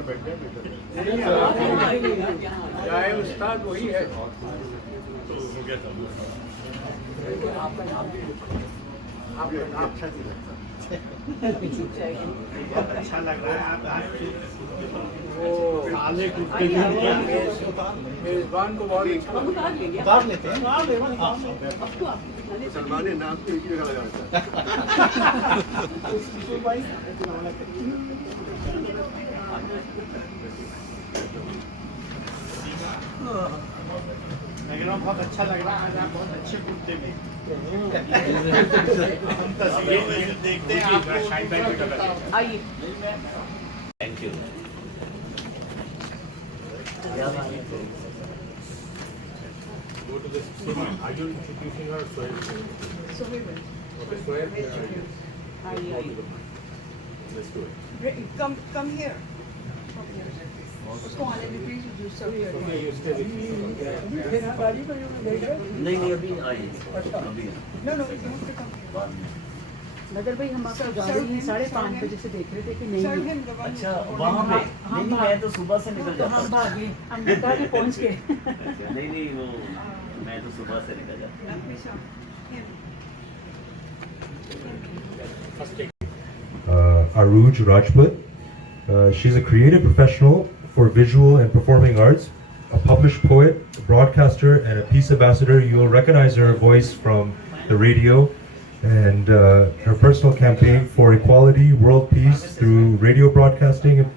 पर बैठे चाहे उस्ताद वही है। आपका नाम भी अच्छा अच्छा लग रहा है। मेजबान को बहुत उतार लेते हैं। सलमान नाम तो एक जगह लगा बहुत अच्छा लग रहा है। आज आप बहुत अच्छे कुर्ते में हम तस्वीर देखते हैं आपको। आइए, thank you. Go to the are you introducing her Sohail? Sohail. Okay, Sohail. Let's do it. Come here. उसको आने में please you serve here. Okay, you stay with me. नहीं अभी आई अभी No, you have to come here. नगर भाई हम आपको जा रहे हैं 5:30 बजे से देख रहे थे कि नहीं Serve him the one. अच्छा वहाँ पे नहीं मैं तो सुबह से निकल जाता हम भागे हम निकाल के पहुंच गए नहीं वो मैं तो सुबह से निकल जाता Let me serve him. Aruj Rajput. She's a creative professional for visual and performing arts, a published poet, a broadcaster, and a peace ambassador. You'll recognize her voice from the radio and her personal campaign for equality, world peace through radio broadcasting and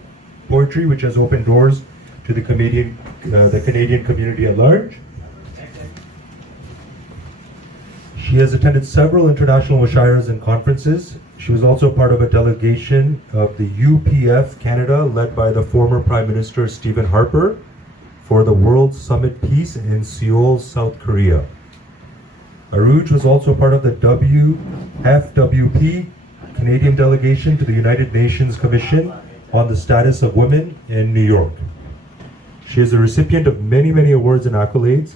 poetry, which has opened doors to the Canadian community at large. She has attended several international mushairas and conferences. She was also part of a delegation of the UPF Canada, led by the former Prime Minister Stephen Harper, for the World Summit Peace in Seoul, South Korea. Aruj was also part of the WFWP Canadian delegation to the United Nations Commission on the Status of Women in New York. She is a recipient of many, many awards and accolades.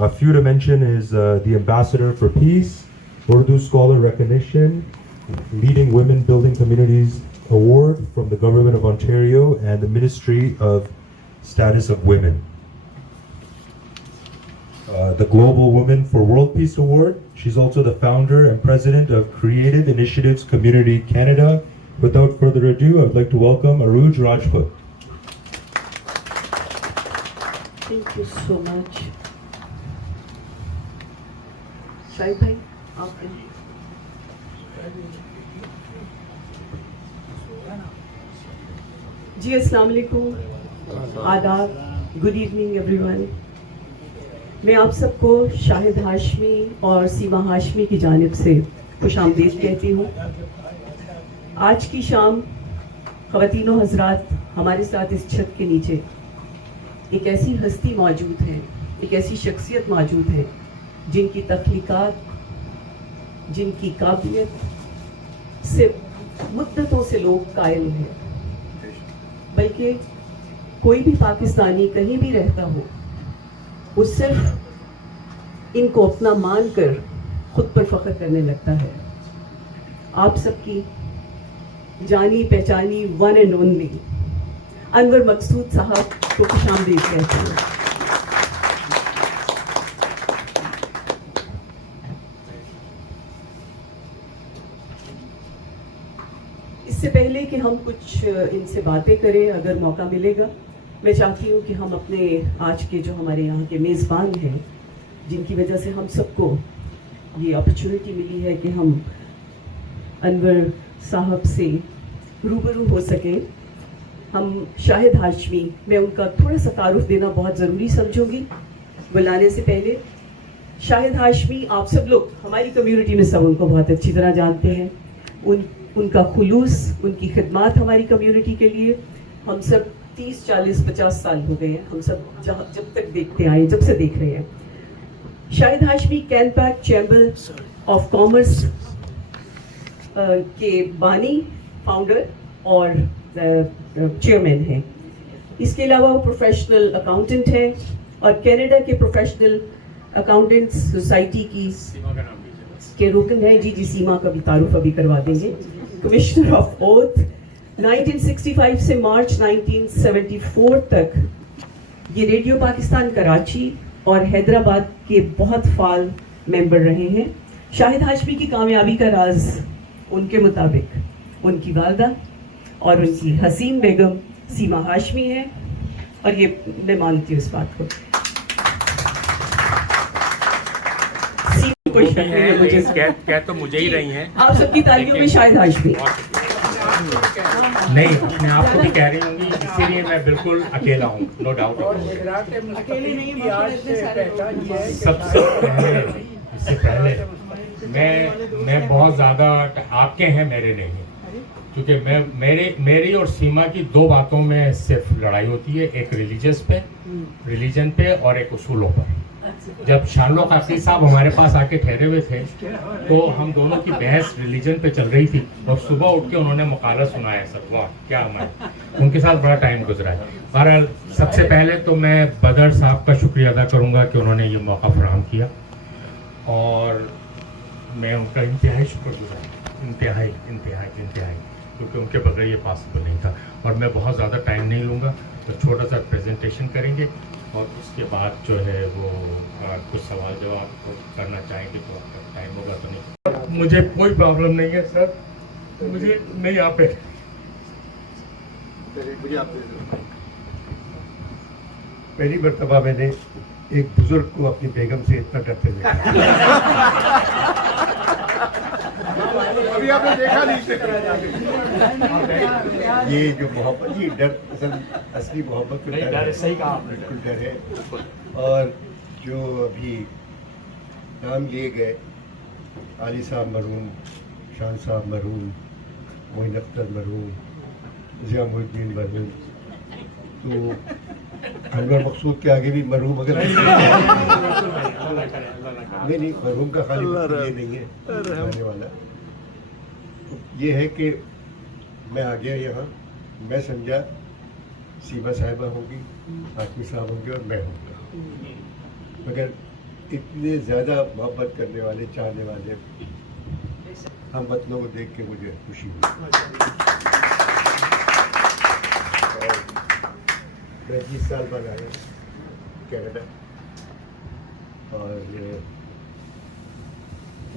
A few to mention is the Ambassador for Peace, Urdu Scholar Recognition, Leading Women Building Communities Award from the Government of Ontario, and the Ministry of Status of Women. The Global Women for World Peace Award. She's also the founder and president of Creative Initiatives Community Canada. Without further ado, I would like to welcome Aruj Rajput. Thank you so much. Shahid bhai, आप जी अस्सलाम वालेकुम, आदाब, good evening everyone. मैं आप सबको शाहिद हाशमी और सीमा हाशमी की जानिब से खुशामदीद कहती हूँ। आज की शाम ख़वातीन व हज़रात हमारे साथ इस छत के नीचे एक ऐसी हस्ती मौजूद है, एक ऐसी शख्सियत मौजूद है जिनकी तख्लीक़ात, जिनकी काबिलियत से मुद्दतों से लोग कायल हैं, बल्कि कोई भी पाकिस्तानी कहीं भी रहता हो वो सिर्फ इनको अपना मान कर खुद पर फख्र करने लगता है। आप सबकी जानी पहचानी वन एंड ओनली अनवर मकसूद साहब को खुशामदीद कहते हैं। इससे पहले कि हम कुछ इनसे बातें करें, अगर मौका मिलेगा, मैं चाहती हूँ कि हम अपने आज के जो हमारे यहाँ के मेज़बान हैं, जिनकी वजह से हम सबको ये अपॉर्चुनिटी मिली है कि हम अनवर साहब से रूबरू हो सकें, हम शाहिद हाशमी, मैं उनका थोड़ा सा तारुफ देना बहुत ज़रूरी समझूंगी बुलाने से पहले। शाहिद हाशमी, आप सब लोग हमारी कम्युनिटी में सब उनको बहुत अच्छी तरह जानते हैं। उनका खुलूस, उनकी खिदमत हमारी कम्युनिटी के लिए, हम सब 30, 40, 50 साल हो गए हैं, हम सब जब तक देखते आए, जब से देख रहे हैं। Shahid Hashmi Canpack chamber of commerce के बानी, फाउंडर और चेयरमैन हैं। इसके अलावा वो प्रोफेशनल अकाउंटेंट हैं और कनाडा के प्रोफेशनल अकाउंटेंट्स सोसाइटी की के रुकन है। जी सीमा का भी तारुफ अभी करवा देंगे। कमिश्नर ऑफ ओथ 1965 से मार्च 1974 तक ये रेडियो पाकिस्तान कराची और हैदराबाद के बहुत फाल मेंबर रहे हैं। शाहिद हाशमी की कामयाबी का राज उनके मुताबिक उनकी वालदा और उनकी हसीन बेगम सीमा हाशमी है, और ये मैं मानती हूँ इस बात को। सीमा को शक नहीं है मुझे। कह तो मुझे ही रही हैं। आप सबकी तालियों में शाहिद हाशमी। नहीं, अपने आप को भी कह रही होंगी, इसीलिए मैं बिल्कुल अकेला हूँ, नो डाउट। अकेले नहीं है, इतने सारे लोग। सबसे पहले, इससे पहले मैं बहुत ज़्यादा आपके हैं, मेरे नहीं हैं, क्योंकि मेरी और सीमा की दो बातों में सिर्फ लड़ाई होती है, एक रिलीजन पे और एक उसूलों पर। जब शानलो काकी साहब हमारे पास आके ठहरे हुए थे तो हम दोनों की बहस रिलीजन पे चल रही थी, और सुबह उठ के उन्होंने मकाला सुनाया। सब वाह क्या हमारे उनके साथ बड़ा टाइम गुजरा है। बहरहाल सबसे पहले तो मैं बदर साहब का शुक्रिया अदा करूंगा कि उन्होंने ये मौका फराहम किया, और मैं उनका इंतहाई शुक्रगुजार, इंतहाई, क्योंकि उनके बगैर ये पॉसिबल नहीं था। और मैं बहुत ज़्यादा टाइम नहीं लूँगा, तो छोटा सा प्रेजेंटेशन करेंगे और उसके बाद जो है वो कुछ सवाल जवाब करना चाहेंगे तो आपका टाइम होगा तो नहीं। मुझे कोई प्रॉब्लम नहीं है सर, मुझे नहीं आप पहली मरतबा मैंने एक बुजुर्ग को अपनी बेगम से इतना डरते देखा। अभी आपने देखा नहीं। ये जो मोहब्बत, ये डर असली मोहब्बत तो डर है, सही कहा आपने, बिल्कुल डर है। और जो अभी नाम लिए गए, आली साहब मरहूम, शान साहब मरहूम, मोइन अख्तर मरहूम, ज़िया मुहिद्दीन मरहूम, तो अनवर मकसूद के आगे भी मरहूम अगर नहीं, मरहूम का खाली मतलब ये नहीं है आने वाला, तो ये है कि मैं आ गया यहाँ, मैं समझा सीमा साहिबा होगी, हाशमी साहब होंगे और मैं होंगे, मगर इतने ज़्यादा मोहब्बत करने वाले, चाहने वाले हम वतनों को देख के मुझे खुशी हुई। मैं 20 साल बाद आया कनाडा, और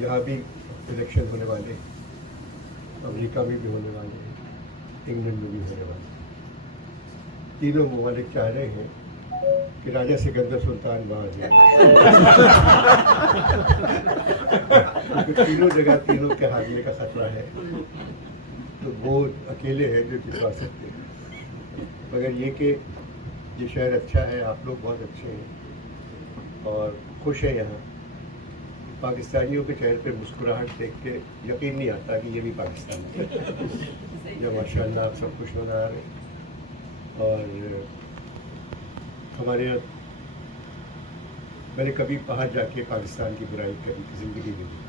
यहाँ भी इलेक्शन होने वाले, अमेरिका में भी होने वाले हैं, इंग्लैंड में भी होने वाले। तीनों ममालिक चाह रहे हैं कि राजा सिकंदर सुल्तान वहाँ जाए, क्योंकि तीनों जगह तीनों के हारने का खतरा है, तो वो अकेले हैं जो जितवा सकते हैं। मगर ये कि ये शहर अच्छा है, आप लोग बहुत अच्छे हैं और खुश हैं यहाँ। पाकिस्तानियों के चेहरे पे मुस्कुराहट देख के यकीन नहीं आता कि ये भी पाकिस्तान है। जो माशाअल्लाह आप सब खुश नज़र आ रहे हैं। और हमारे यहाँ मैंने कभी बाहर जाके पाकिस्तान की बुराई करी ज़िंदगी में नहीं।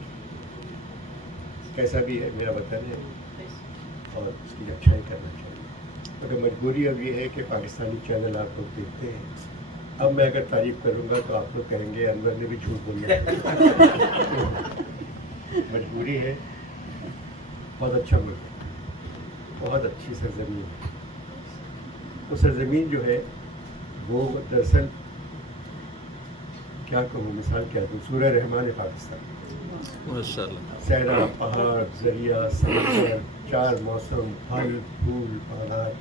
कैसा भी है मेरा वतन है और उसकी अच्छाई करना चाहिए। मगर मजबूरी अब ये है कि पाकिस्तानी चैनल आप लोग देखते हैं। अब मैं अगर तारीफ़ करूँगा तो आप लोग कहेंगे अनवर ने भी झूठ बोला। मजबूरी है। बहुत अच्छा मुल्क है, बहुत अच्छी सरजमीन है। वो सरजमीन जो है वो दरअसल क्या कहूँ, मिसाल क्या दूँ, सूरह रहमान है पाकिस्तान। सहरा, पहाड़, दरिया, समंदर, चार मौसम, फल फूल, पहाड़,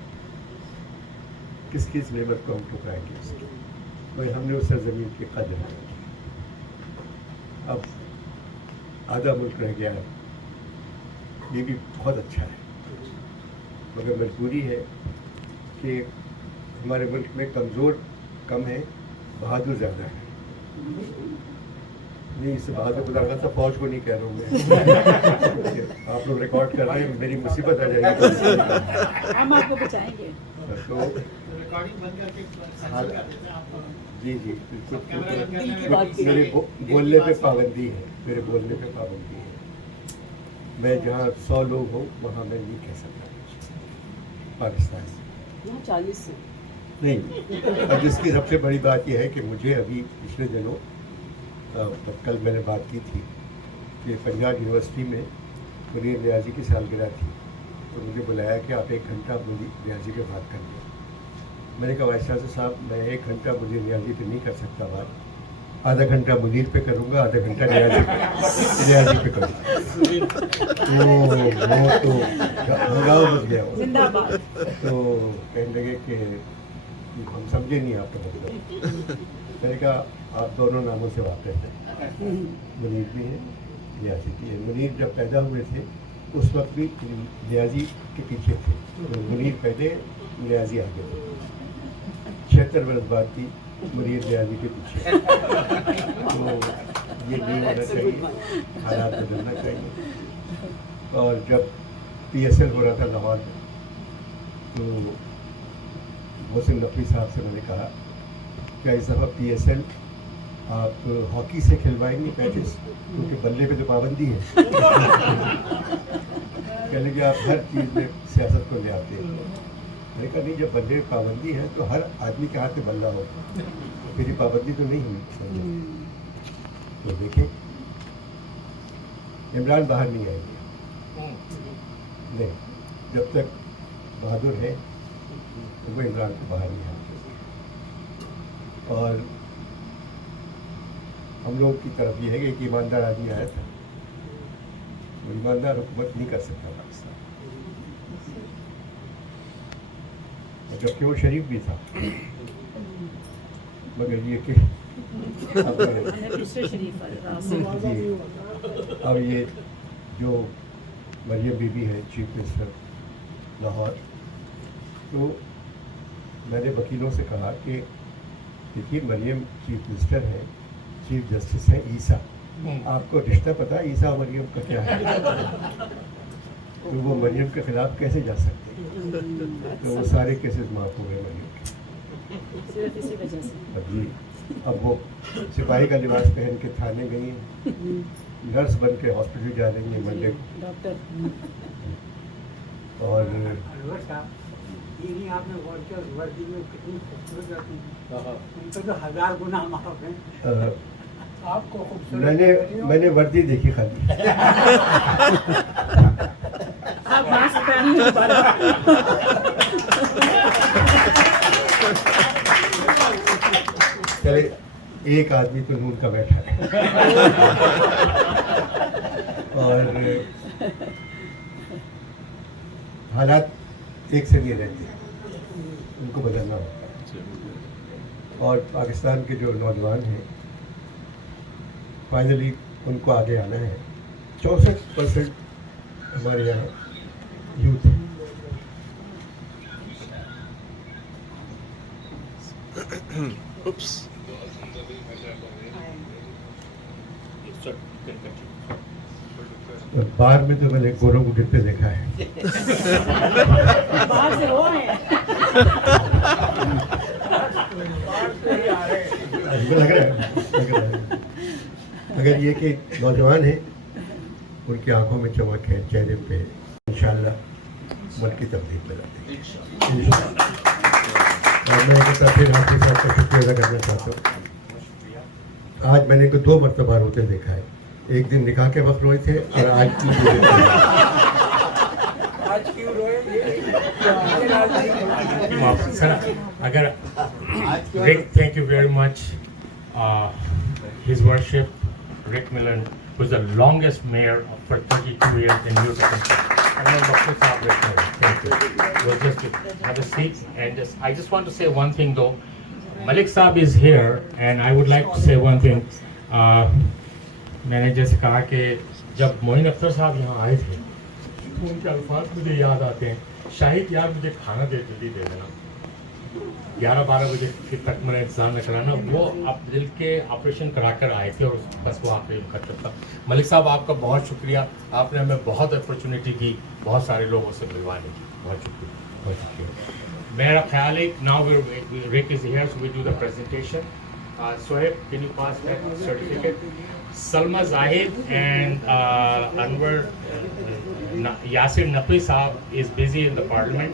किस किस नेमत को हम ठुकराएंगे उसकी। वही हमने उस सरजमीन की कदर है। अब आधा मुल्क रह गया है, ये भी बहुत अच्छा है। मगर मजबूरी है कि हमारे मुल्क में कमज़ोर कम है, बहादुर ज़्यादा है। नहीं, इससे बहादुर खुदा का फौज को नहीं कह रहा हूँ मैं। आप लोग रिकॉर्ड कर रहे हैं, मेरी मुसीबत आ जाएगी। हम आपको बचाएंगे। तो जी जी बिल्कुल, मेरे बोलने पे पाबंदी है, मेरे बोलने पे पाबंदी है। मैं जहाँ 100 लोग हों वहाँ मैं नहीं कह सकता पाकिस्तान से। यहाँ 40 से नहीं। अब जिसकी सबसे बड़ी बात यह है कि मुझे अभी पिछले दिनों कल मैंने बात की थी कि पंजाब यूनिवर्सिटी में मुनीर नियाज़ी की सालगिरह थी, तो मुझे बुलाया कि आप 1 घंटा नियाजी पे बात करिए। मैंने कहा वाइस चांसलर साहब, मैं 1 घंटा मुझे नियाजी पे नहीं कर सकता बात, आधा घंटा मुनीर पे करूँगा, आधा घंटा नियाजी पे करूँगा। तो हंगामा मच गया वो। जिंदाबाद। तो कहने लगे कि हम समझे नहीं आपका मतलब। मैंने कहा आप दोनों नामों से वाकिफ हैं, मुनीर भी है, नियाजी भी है। मुनीर जब पैदा हुए थे उस वक्त भी नियाजी के पीछे थे, तो मुनीर पहले, नियाजी आगे थे। 76 वर्ष बाद की मुनीर नियाजी के पीछे। तो ये नहीं होना चाहिए, हालात बदलना चाहिए। और जब PSL हो रहा था लाहौर में, तो मोहसिन नकवी साहब से मैंने कहा क्या इस दफ़ा PSL आप हॉकी से खिलवाएंगे मैचेस, क्योंकि बल्ले पे तो पाबंदी है। कहने लगे आप हर चीज़ में सियासत को ले आते हैं। मैंने कहा नहीं, जब बल्ले पे पाबंदी है तो हर आदमी के हाथ में बल्ला हो, मेरी पाबंदी तो नहीं हुई। तो देखें, इमरान बाहर नहीं आएंगे, नहीं, जब तक बहादुर है तो वो इमरान को बाहर नहीं आएंगे। और हम लोग की तरफ ये है कि एक ईमानदार आदमी आया था, वो ईमानदार हुकूमत नहीं कर सकता पाकिस्तान, जबकि वो शरीफ भी था। मगर ये कि अब ये जो मरियम बीबी है चीफ मिनिस्टर लाहौर, तो मैंने वकीलों से कहा कि देखिए मरियम चीफ मिनिस्टर है, चीफ जस्टिस है ईसा, आपको रिश्ता पता है ईसा और मरियम का क्या है? तो वो मरियम के खिलाफ कैसे जा सकते हैं? तो वो सारे केसेस माफ हो गए मरियम के। सिर्फ इसी वजह से। अब जी, अब वो सिपाही का लिबास पहन के थाने गई हैं, नर्स बन के हॉस्पिटल जा रही हैं मंडे को। डॉक्टर और ये नहीं आपने गौर किया उस वर्दी में कितनी खूबसूरत रहती है, उनसे तो 1000 गुना माफ है। आपको खूबसूरत मैंने वर्दी देखी खाली। आप मास्क पहन दोबारा। चले, एक आदमी तो नून का बैठा है। और हालात एक से नहीं रहते, उनको बदलना होता है। और पाकिस्तान के जो नौजवान हैं, फाइनली उनको आगे आना है। 64% हमारे यहाँ यूथ है। बाहर में तो मैंने गोरों को गिरते देखा है। बाहर से हो रहे हैं। लग रहा है। अगर ये कि नौजवान हैं, उनकी आंखों में चमक है, चेहरे पे, इंशाल्लाह मुल्क की तब्दील में लाते हैं इंशाल्लाह। और मैं एक बार फिर आपके साथ का शुक्रिया अदा करना चाहता हूँ। आज मैंने इनको 2 मरतबा रोते देखा है, एक दिन निकाह के वक्त रोए थे और आज क्यों रोए? सर अगर Rick, thank you very much. His worship Rick Millen was the longest mayor for 32 years in New York. Thank you. Well, just have a seat and I just want to say one thing though. Malik Saab is here and I would like to say one thing. मैंने जैसे कहा कि जब मोइन अख्तर साहब यहाँ आए थे तो उनके अल्फाज मुझे याद आते हैं, शाहिद यार मुझे खाना जल्दी दे देना, 11-12 बजे फिर तक मेरा इंतज़ार न कराना। वो आप दिल के ऑपरेशन करा कर आए थे और बस वो आखिरी उनका ट्रिप था। मलिक साहब आपका बहुत शुक्रिया, आपने हमें बहुत अपॉर्चुनिटी दी बहुत सारे लोगों से मिलवाने की, बहुत शुक्रिया, बहुत शुक्रिया। मेरा ख्याल है now Rick is here, so we do the presentation. Sohaib, can you pass that certificate? Salma Zahid and Anwar Yasir Naqvi Saab is busy in the parliament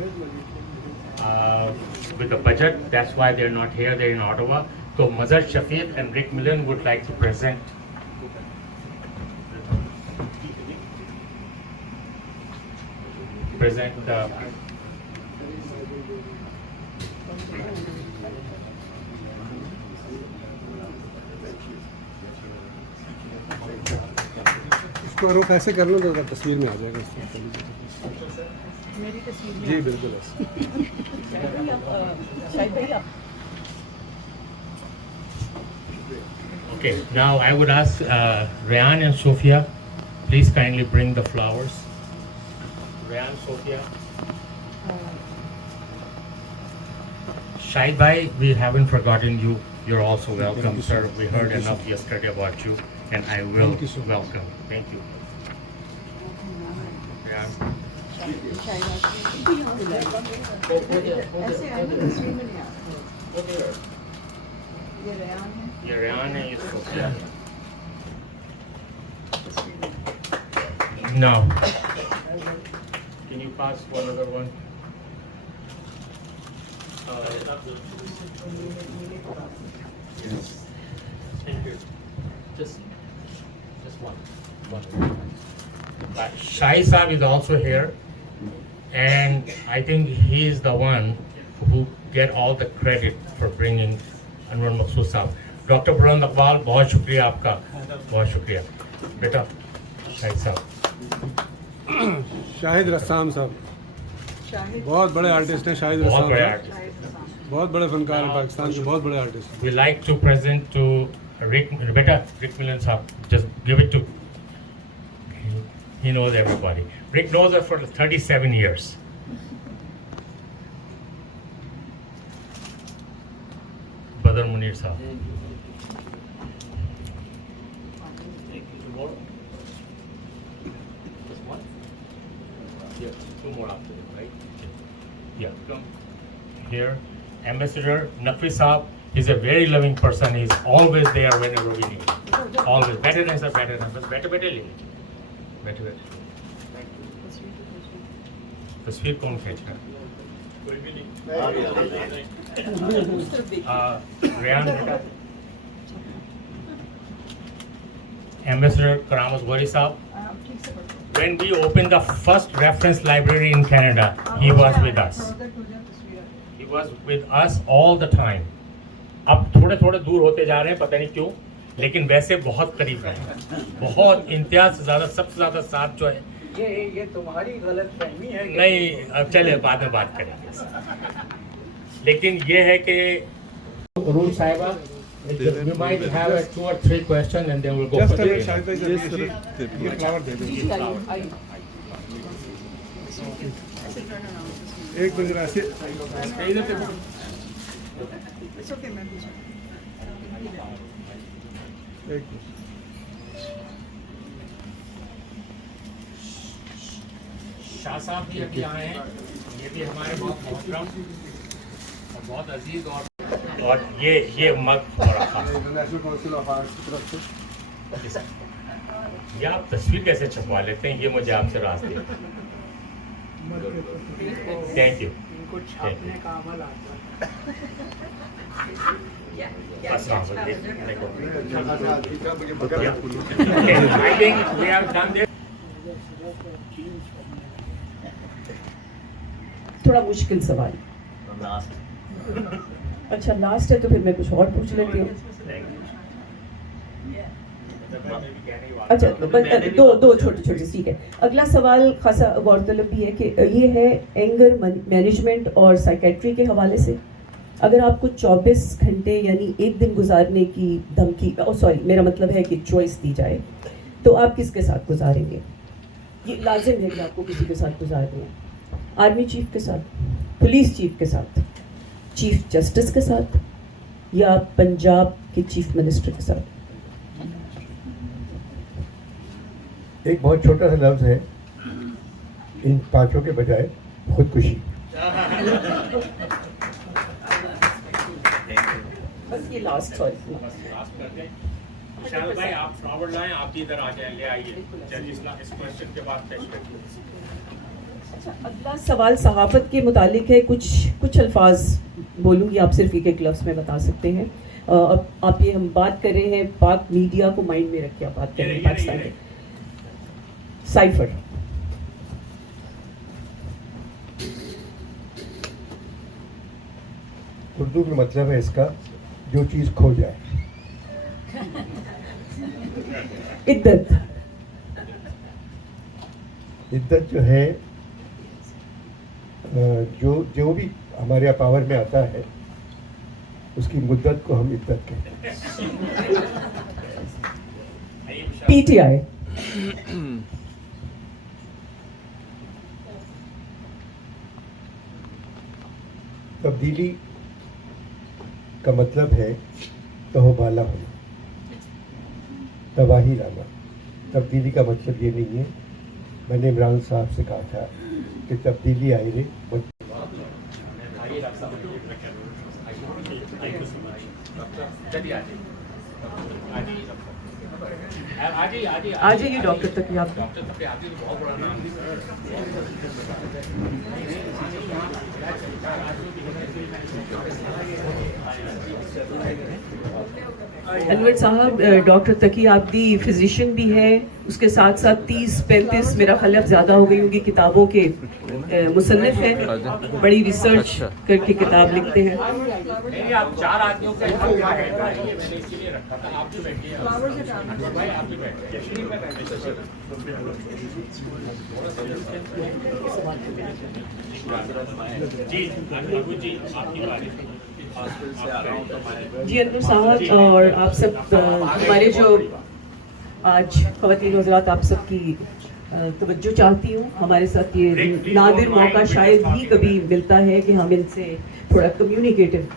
with the budget. That's why they're not here. They're in Ottawa. So Mazhar Shafiq and Rick Millen would like to present. present the इसको रुख ऐसे कर लो तो तस्वीर में आ जाएगा इस तरह। मेरी तस्वीर में जी बिल्कुल ऐसे। शायद भाई आप Okay, now I would ask Rayan and Sophia, please kindly bring the flowers. Rayan, Sophia. Shahid bhai, we haven't forgotten you. You're also welcome, sir. We heard enough yesterday about you, and I will Thank you so much. welcome. Thank you. Rayan. ऐसे आए ना तस्वीर में नहीं आता ये रेहान है ये Rayan and ये Sophia. तस्वीर में No. Can you pass one other one? Yes. Thank you. Just one. Shai Saab is also here, and I think he is the one who get all the credit for bringing Anwar Maqsood Saab. Dr. Burhan Iqbal, बहुत शुक्रिया आपका, बहुत शुक्रिया बेटा शाहिद साहब. शाहिद रस्साम साहब शाहिद बहुत बड़े आर्टिस्ट हैं। शाहिद बहुत रस्साम बड़े साहब आर्टिस्ट. बहुत बड़े फनकार हैं, पाकिस्तान के बहुत बड़े आर्टिस्ट हैं। We like to present to Rick Millen Saab. Just give it to. He knows everybody. Rick knows her for 37 years. Badr Munir Saab. Just one? Yeah, two more after it, right? Yeah, come here. Ambassador Naqvi Saab is a very loving person. He's always there whenever we need him. Always. Better than sir, better than better ले लीजिए. Better. तस्वीर कौन खींच रहा है? Rayan बेटा. Ambassador Karamat Wari Saab. ठीक से पढ़ो When we opened the first reference library in Canada, he was with us. He was with us all the time. अब थोड़े थोड़े दूर होते जा रहे हैं, पता नहीं क्यों, लेकिन वैसे बहुत करीब रहे, बहुत इंतजार से ज़्यादा, सबसे ज़्यादा साथ जो है. ये तुम्हारी गलतफहमी है नहीं, अब चले बाद में बात करेंगे. लेकिन ये है कि रूल साहिबा, we might have 2 or 3 questions and then we'll go Just for a minute, the Shahid भाई ये फ्लावर दे दो। आइए एक मिनट ऐसे It's okay, मैं पूछूं एक मिनट। शाह साहब भी अभी आए हैं. ये भी हमारे बहुत मोहतरम और बहुत अजीज और ये मग बड़ा खास. इंटरनेशनल काउंसिल ऑफ आर्ट्स की तरफ से ये आप तस्वीर कैसे छपवा लेते हैं, ये मुझे आपसे राज दे. Thank you. इनको छापने का अमल आता है। अस्सलाम I think we have done this. थोड़ा मुश्किल सवाल। लास्ट अच्छा लास्ट है तो फिर मैं कुछ और पूछ लेती हूँ। अच्छा दो छोटे छोटे ठीक है। अगला सवाल खासा गौरतलब भी है कि ये है एंगर मैनेजमेंट और साइकेट्री के हवाले से। अगर आपको 24 घंटे यानी एक दिन गुजारने की धमकी मेरा मतलब है कि चॉइस दी जाए तो आप किसके साथ गुजारेंगे? ये लाजिम है कि आपको किसी के साथ गुजारना है। आर्मी चीफ के साथ, पुलिस चीफ के साथ, चीफ जस्टिस के साथ या पंजाब के चीफ मिनिस्टर के साथ? एक बहुत छोटा सा लफ्ज़ है इन पांचों के बजाय, खुदकुशी। बस ये लास्ट सॉरी विशाल भाई आप फ्लावर लाएं, आप भी इधर आ जाए, ले आइए। चलिए इस क्वेश्चन के बाद पेश करिए। अच्छा अगला सवाल सहाफत के मुतालिक है। कुछ अल्फाज बोलूँगी, आप सिर्फ एक लफ्ज़ में बता सकते हैं। अब आप ये हम बात कर रहे हैं पाक मीडिया को माइंड में रख के आप बात कर रहे हैं पाकिस्तान के। साइफर उर्दू में मतलब है इसका जो चीज़ खो जाए। इद्दत। इद्दत जो है जो जो भी हमारे यहाँ पावर में आता है उसकी मुद्दत को हम इद्दत कहते हैं। पीटीआई। तब्दीली का मतलब है तहोबाला होना, तबाही लाना। तब्दीली का मतलब ये नहीं है। मैंने इमरान साहब से कहा था कि तब्दीली आई रे आ जाइए डॉक्टर तक आप। अनवर साहब, डॉक्टर तकी आपदी फिजिशियन भी है, उसके साथ साथ 30-35 मेरा ख्याल अब ज़्यादा हो गई होगी किताबों के मुसन्निफ हैं, बड़ी रिसर्च करके किताब लिखते हैं। नहीं, आप 4 आदमियों का मैंने इसीलिए रखा था। आप भी बैठिए, भाई आप भी बैठिए। जी जी, आपकी बारी। जी अनवर साहब और आप सब, हमारे जो आज ख़वातीन हज़रात आप सबकी तवज्जो चाहती हूँ। हमारे साथ ये नादिर मौका शायद ही कभी मिलता है कि हम इनसे थोड़ा कम्युनिकेटिव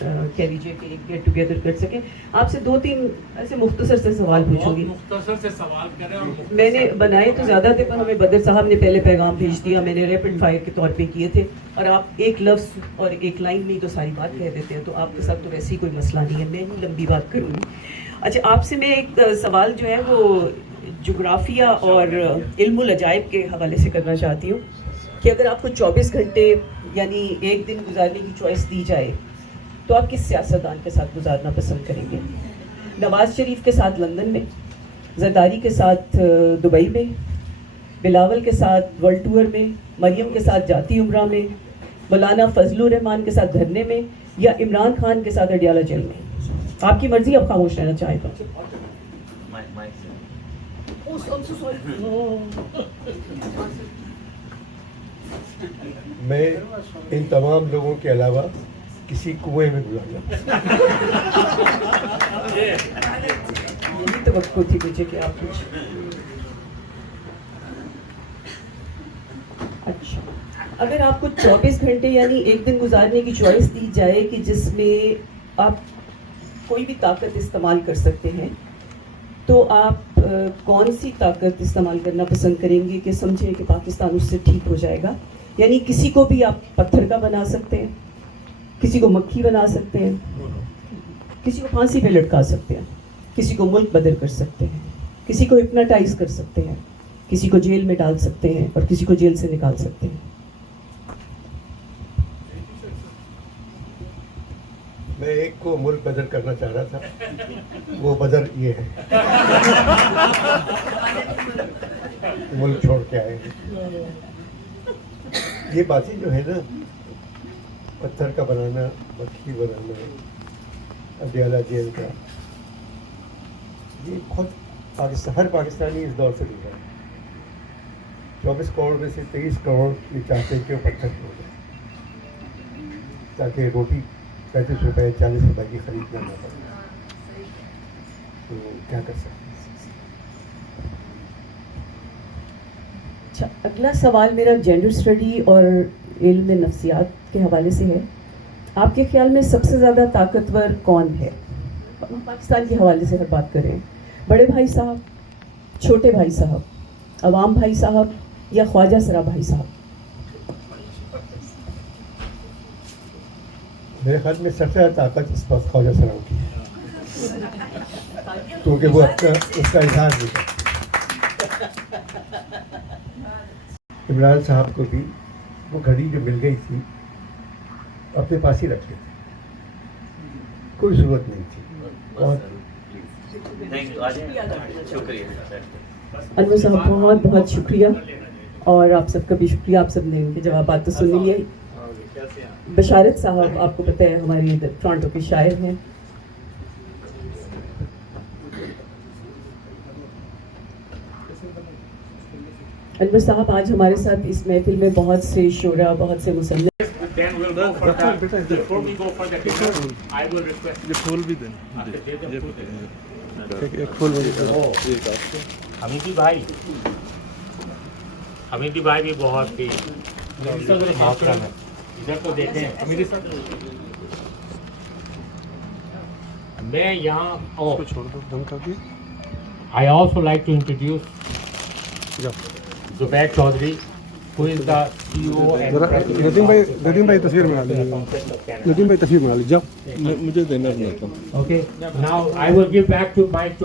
कह लीजिए कि एक गेट टुगेदर कर सकें। आपसे 2-3 ऐसे मुख्तसर से सवाल पूछूंगी। मुख्तसर से सवाल करें। और मैंने बनाए तो ज़्यादा थे, पर हमें बदर साहब ने पहले पैगाम भेज दिया, मैंने रैपिड फायर के तौर पे किए थे, और आप एक लफ्ज़ और एक लाइन में ही तो सारी बात कह देते हैं, तो आपके साथ तो वैसे ही कोई मसला नहीं है, मैं ही लंबी बात करूँगी। अच्छा, आपसे मैं एक सवाल जो है वो जोग्राफिया और इल्मुल अजाइब के हवाले से करना चाहती हूँ कि अगर आपको 24 घंटे यानी एक दिन गुजारने की चॉइस दी जाए तो आप किस सियासतदान के साथ गुजारना पसंद करेंगे? नवाज शरीफ के साथ लंदन में, जरदारी के साथ दुबई में, बिलावल के साथ वर्ल्ड टूर में, मरियम के साथ जाती उम्रा में, मौलाना फजलुर रहमान के साथ धरने में, या इमरान खान के साथ अडियाला जेल में? आपकी मर्जी, आप खामोश रहना चाहें तो। मैं इन तमाम लोगों के अलावा किसी कुएं में गुजार जाता। यही तो वक्त थी मुझे कि आप कुछ। अच्छा, अगर आपको 24 घंटे यानी एक दिन गुजारने की चॉइस दी जाए कि जिसमें आप कोई भी ताकत इस्तेमाल कर सकते हैं, तो आप कौन सी ताकत इस्तेमाल करना पसंद करेंगे कि समझें कि पाकिस्तान उससे ठीक हो जाएगा? यानी किसी को भी आप पत्थर का बना सकते हैं, किसी को मक्खी बना सकते हैं, किसी को फांसी पे लटका सकते हैं, किसी को मुल्क बदर कर सकते हैं, किसी को हिप्नोटाइज कर सकते हैं, किसी को जेल में डाल सकते हैं और किसी को जेल से निकाल सकते हैं। मैं एक को मुल्क बदर करना चाह रहा था, वो बदर ये है, मुल्क छोड़ के आए हैं। ये बातें जो है ना, पत्थर का बनाना, मक्खी बनाना, अडियाला जेल का, ये बहुत हर पाकिस्तानी इस दौर से गुजरा है। 24 करोड़ में से 23 करोड़ ये चाहते हैं कि वो पत्थर हो जाए, ताकि रोटी 35 रुपए 40 रुपए की खरीदना ना पड़े। तो क्या कर सकते हैं? अच्छा, अगला सवाल मेरा जेंडर स्टडी और इल्म नफ्सियात के हवाले से है। आपके ख्याल में सबसे ज़्यादा ताकतवर कौन है? हम पाकिस्तान के हवाले से हर बात करें, बड़े भाई साहब, छोटे भाई साहब, अवाम भाई साहब, या ख्वाजा सरा भाई साहब? मेरे ख्याल में सबसे ज़्यादा ताकत इस वक्त ख्वाजा सराओं की है, क्योंकि वो उसका इजहार नहीं करते। इमरान साहब को भी वो घड़ी जो मिल गई थी अपने पास ही रखते थे, कोई ज़रूरत नहीं थी। और थैंक यू, शुक्रिया। अनवर साहब बहुत बहुत शुक्रिया। اور آپ سب کا بھی شکریہ, آپ سب نے ان کے جوابات تو سن لیے. بشارت صاحب آپ کو پتہ ہے ہماری ٹورانٹو کے شاعر ہیں. انور صاحب آج ہمارے ساتھ اس محفل میں بہت سے شعراء, بہت سے مصنف. Then we'll go for the, before we go for the dinner, I will request. یہ پھول بھی دیں. آپ دے دیں پھول دے دیں. ایک پھول مجھے دیں. حمیدی بھائی بھی بہت ہی محترم ہے. ادھر تو دیکھیں حمیدی صاحب, میں یہاں اس کو چھوڑ دو دم کر کے. I also like to introduce Zubair Chaudhary, who is the CEO and ذرا ندیم بھائی تصویر بنا لیجیے. ندیم بھائی تصویر بنا لیجیے. Okay, now I will give back to Mike.